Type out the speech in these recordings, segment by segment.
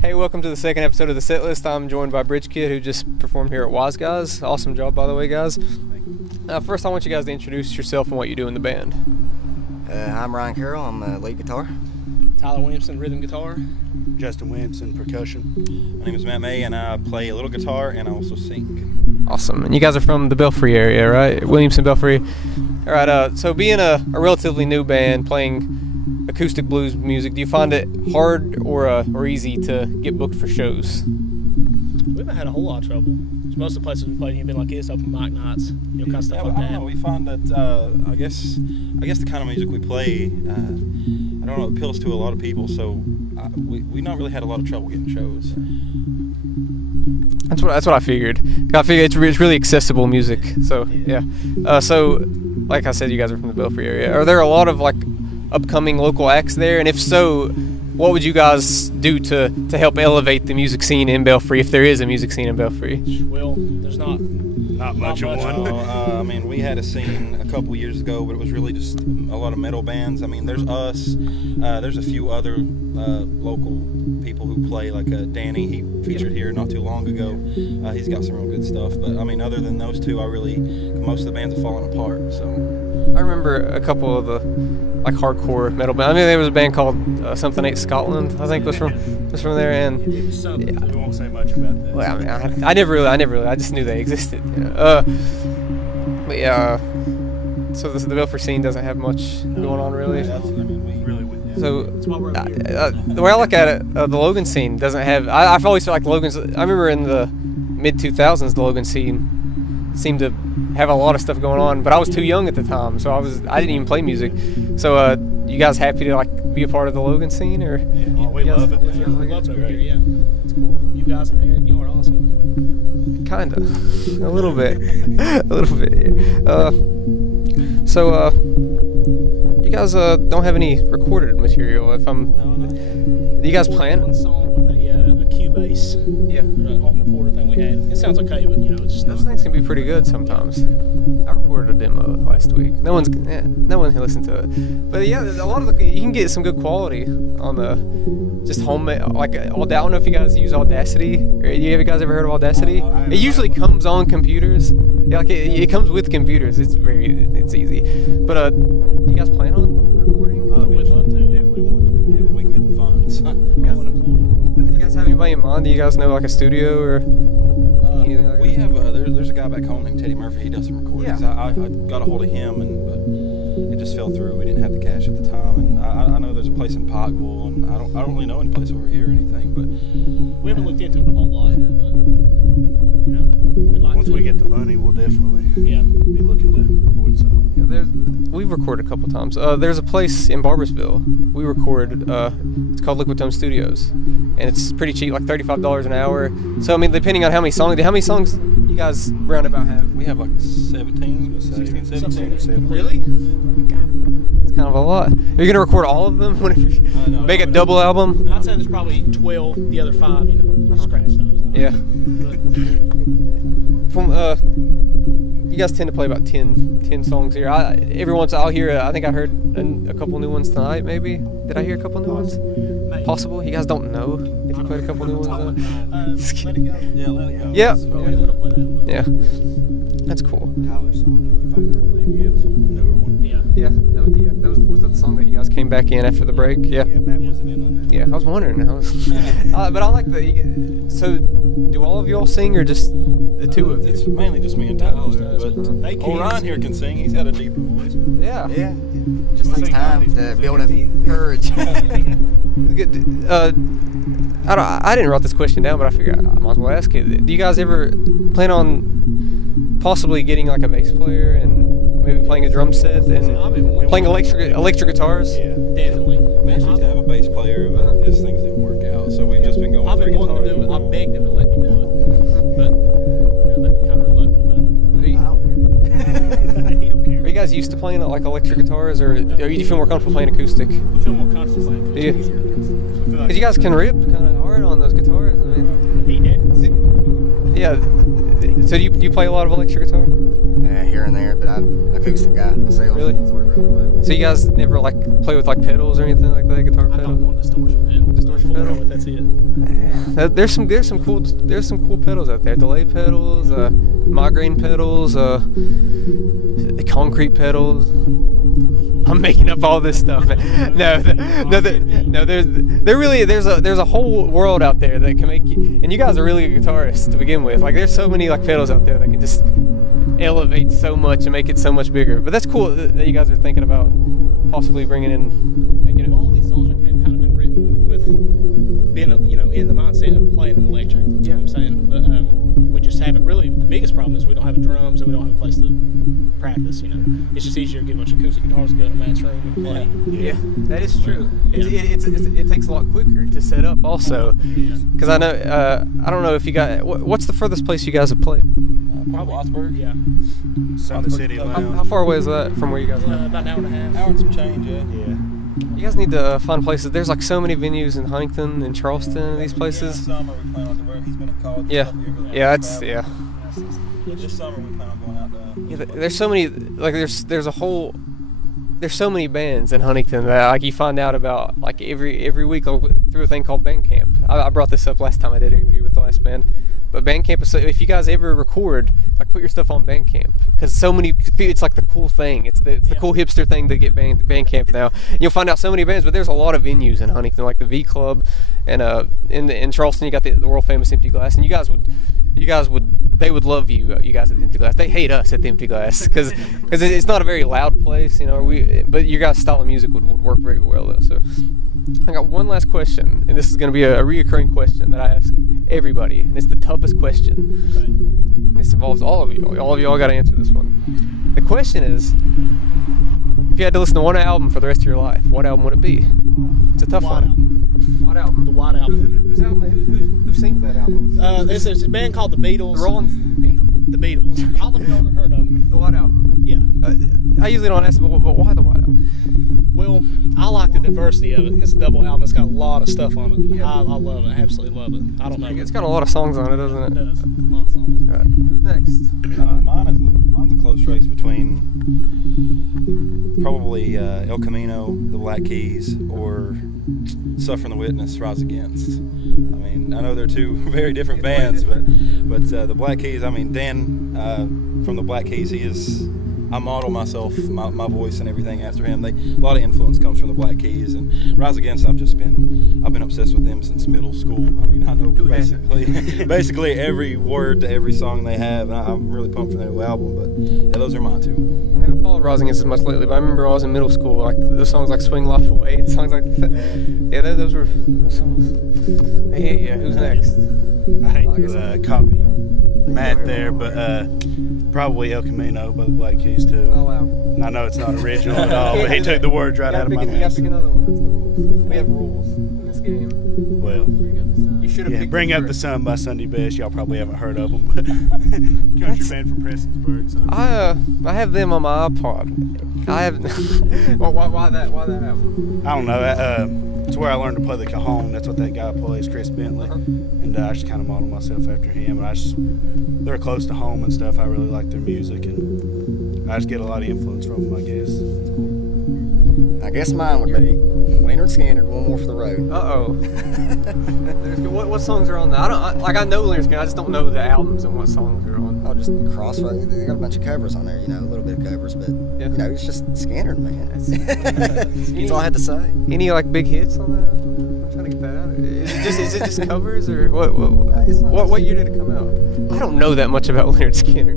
Hey, welcome to the second episode of the Setlist. I'm joined by Bridgekid, who just performed here at Wise Guys. Awesome job, by the way, guys. First, I want you guys to introduce yourself and what you do in the band. I'm Ryan Carroll. I'm lead guitar. Tyler Williamson, rhythm guitar. Justin Williamson, percussion. My name is Matt May, and I play a little guitar, and I also sing. Awesome. And you guys are from the Belfry area, right? Williamson, Belfry. All right, so being a relatively new band playing acoustic blues music, do you find it hard or easy to get booked for shows? We haven't had a whole lot of trouble. Most of the places we played, you've been like this, open mic nights, kind of stuff like that. We find that I guess the kind of music we play, I don't know, it appeals to a lot of people. So we not really had a lot of trouble getting shows. That's what I figured. I figured it's really accessible music. So yeah. So like I said, you guys are from the Belfry area. Are there a lot of like upcoming local acts there? And if so, what would you guys do to help elevate the music scene in Belfry, if there is a music scene in Belfry? Well, there's not much of one. I mean, we had a scene a couple years ago, but it was really just a lot of metal bands. I mean, there's us. There's a few other local people who play, like Danny. He featured here not too long ago. He's got some real good stuff. But I mean, other than those two, most of the bands have fallen apart. So I remember a couple of the like hardcore metal band. I mean, there was a band called Something 8 Scotland, I think was from there, and We won't say much about that. well, I mean, I never really, I just knew they existed. But yeah, so the Belfry scene doesn't have much going on really. We really wouldn't. So That's why we're up here. the way I look at it, the Logan scene doesn't have. I've always felt like Logan's. I remember in the mid 2000s, the Logan scene seemed to have a lot of stuff going on, but I was too young at the time, so I didn't even play music. So you guys happy to like be a part of the Logan scene, or? Yeah, we love it. We love it here, yeah. It's cool. You guys in there, you are awesome. Kinda, a little bit, a little bit. So you guys don't have any recorded material. If I'm, do you guys plan? One song with a Q bass. Yeah. A home recorder thing we had. It sounds okay, but it's just Those things can be pretty good sometimes. I recorded a demo last week. No one listened to it. But yeah, there's a lot of you can get some good quality on the just homemade. Like I don't know if you guys use Audacity. Or you guys ever heard of Audacity? It usually comes on computers. Yeah, like it comes with computers. It's easy. But you guys plan on recording? We'd love to. Definitely want to. Yeah, we can get the funds. You guys have anybody in mind? Do you guys know like a studio or anything like that? We have there's a guy back home named Teddy Murphy. He does some recordings. Yeah. I got a hold of him, but it just fell through. We didn't have the cash at the time, and I know there's a place in Pikeville, and I don't really know any place over here or anything, but We haven't looked into it a whole lot, but we'd like Once to. we get the money, we'll definitely Yeah. be looking to record some. Yeah, we've recorded a couple times. There's a place in Barbersville we recorded. It's called Liquid Tone Studios, and it's pretty cheap, like $35 an hour. So I mean, depending on how many songs you guys roundabout have. we have like 16, 17. Really? God, it's kind of a lot. Are you gonna record all of them? No, Make a double album? I'd say there's probably 12. The other 5, scratch those. Yeah. But From you guys tend to play about 10 songs here. Every once I'll hear. I think I heard a couple new ones tonight. Maybe did I hear a couple new ones? maybe. Possible. You guys don't know if you played a couple new ones. Let it go. Yeah, let it go. Yeah. Let it play that one. Yeah. That's cool. Tyler's song, if I can believe you, it was a newer one. Yeah. Yeah. Was that the song that you guys came back in after the break? Yeah. Yeah, Matt wasn't in on that. Yeah. I was wondering. But I like the. So, do all of y'all sing or just the two of you? It's mainly just me and Tyler, but They can't Ryan here can sing. He's got a deeper voice. Yeah. Yeah. Just takes time to build up courage. Good. I didn't write this question down, but I figured I might as well ask it. Do you guys ever plan on possibly getting like a bass player and maybe playing a drum set and playing electric guitars? Yeah. Definitely. We actually used to have a bass player, but his things didn't work out, so we've just been going I've for been guitar. wanting to do it. I begged them to let me do it, but they're kind of reluctant about Are it. He don't care. you guys used to playing like electric guitars, or do you feel more comfortable playing acoustic? I feel more comfortable playing. Do you? Because you guys can rip kind of hard on those guitars. I mean, He definitely. yeah. So do you play a lot of electric guitar? Here and there, but I'm an acoustic guy myself. Really? That's what I grew up with. So So you guys never like play with like pedals or anything like that, guitar I pedal? don't want distortion pedal. Distortion pedal? But that's it. There's some cool pedals out there. Delay pedals, migraine pedals, concrete pedals. I'm making up all this stuff. There's a whole world out there that can make you, and you guys are really good guitarists to begin with. Like there's so many like pedals out there that can just elevate so much and make it so much bigger. But that's cool that you guys are thinking about possibly bringing in, making it. All these songs have kind of been written with being, in the mindset of playing them electric. That's what I'm saying. But we just haven't really. The biggest problem is we don't have drums and we don't have a place to practice. It's just easier to get a bunch of acoustic guitars, go to a man's room and play. Yeah, that is true. Yeah. It takes a lot quicker to set up also. Because I know, I don't know if you got, what's the furthest place you guys have played? Probably Wattsburg. Yeah. Summit City How Lounge. far away is that from where you guys live? About an hour and a half. Hour and some change, yeah. Yeah. You guys need to find places. There's like so many venues in Huntington and Charleston, these places. Summer we plan on doing. He's been in college. Yeah, yeah, it's yeah. This summer we plan on going out to. Yeah, there's so many, like there's so many bands in Huntington that like you find out about like every week through a thing called Bandcamp. I brought this up last time I did an interview with the last band, but Bandcamp is so, if you guys ever record, like put your stuff on Bandcamp because so many, it's like the cool thing. It's the cool hipster thing to get Bandcamp now. And you'll find out so many bands, but there's a lot of venues in Huntington, like the V Club, and in Charleston you got the world famous Empty Glass, and you guys would. They would love you guys at the Empty Glass. They hate us at the Empty Glass because it's not a very loud place, but your guys' style of music would work very well though. So I got one last question, and this is going to be a reoccurring question that I ask everybody, and it's the toughest question. Okay. This involves all of you. All of y'all got to answer this one. The question is, if you had to listen to one album for the rest of your life, what album would it be? It's a tough one. What album? The White Album. Whose album? Who sings that album? There's a band called the Beatles. The Rolling Beatles. The Beatles. I don't know if you've ever heard of them. The White Album. Yeah. I usually don't ask, but why the White Album? Well, I like the diversity of it. It's a double album. It's got a lot of stuff on it. Yeah. I love it. I absolutely love it. I don't know. It's got a lot of songs on it, doesn't it? It does. A lot of songs. Right. Who's next? Mine's a close race between probably El Camino, the Black Keys, or Suffering the Witness, Rise Against. I mean, I know they're two very different bands, but the Black Keys, I mean, Dan from the Black Keys, I model myself, my voice and everything after him. A lot of influence comes from the Black Keys, and Rise Against, I've been obsessed with them since middle school. I mean, I know basically every word to every song they have, and I'm really pumped for their new album. But yeah, those are mine too. I haven't followed Rise Against as much lately, but I remember I was in middle school, like those songs like Swing Life Away and songs like that. Yeah, those songs. Hey, yeah, who's next? I hate to copy Matt there, but probably El Camino by the Black Keys too. Oh wow. And I know it's not original at all, but he took the words right out of my mouth. You gotta mouth. pick another one. That's the rules. We have rules in this game. Well, You should have picked Bring Up the Sun by Sunday Best. Y'all probably haven't heard of them, but country band from Prestonsburg. So. I have them on my iPod. I have. Why that album? I don't know. It's where I learned to play the cajon. That's what that guy plays, Chris Bentley. And I just kind of modeled myself after him. And they're close to home and stuff. I really like their music, and I just get a lot of influence from them, I guess. It's cool. I guess mine would be Leonard Skinner, One More for the Road. Uh-oh. What songs are on that? I know Leonard Skinner, I just don't know the albums and what songs are on. Oh, just Crossroads. They got a bunch of covers on there, a little bit of covers, but it's just Skinner, man. That's all I had to say. Any like big hits on that album? I'm trying to get that out. Is it just covers or what? What year did it come out? I don't know that much about Leonard Skinner.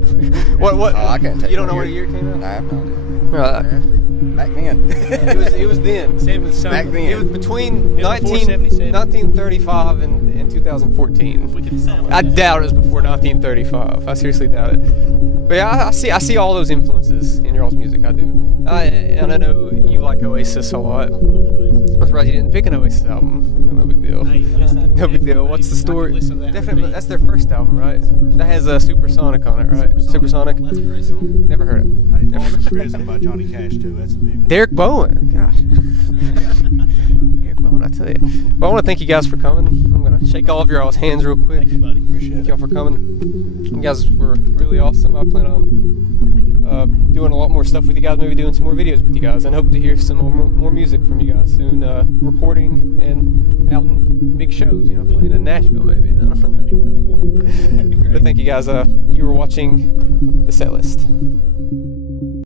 What? Oh, I can't tell you. You don't know what year it came out? I have no idea. Back then. it was then. Same with Back then. It was between 1977. 1935 and 2014. I doubt it was before 1935. I seriously doubt it. But yeah, I see all those influences in y'all's music. I do. And I know you like Oasis a lot. I'm surprised you didn't pick an Oasis album. No big deal. No big deal. What's the story? Definitely, that's their first album, right? That has a Supersonic on it, right? Supersonic. That's a great song. Never heard it. I didn't Falls in Prison by Johnny Cash too. That's a big one. Derek Bowen. Gosh. Derek Bowen, I tell you. Well, I want to thank you guys for coming. I'm going to shake all of your all's hands real quick. Thank you, buddy. Appreciate Thank it. y'all for coming. You guys were really awesome. I plan on doing a lot more stuff with you guys, maybe doing some more videos with you guys, and hope to hear some more music from you guys soon, recording and out in big shows, playing in Nashville maybe. I don't know. But thank you guys. You were watching The Setlist.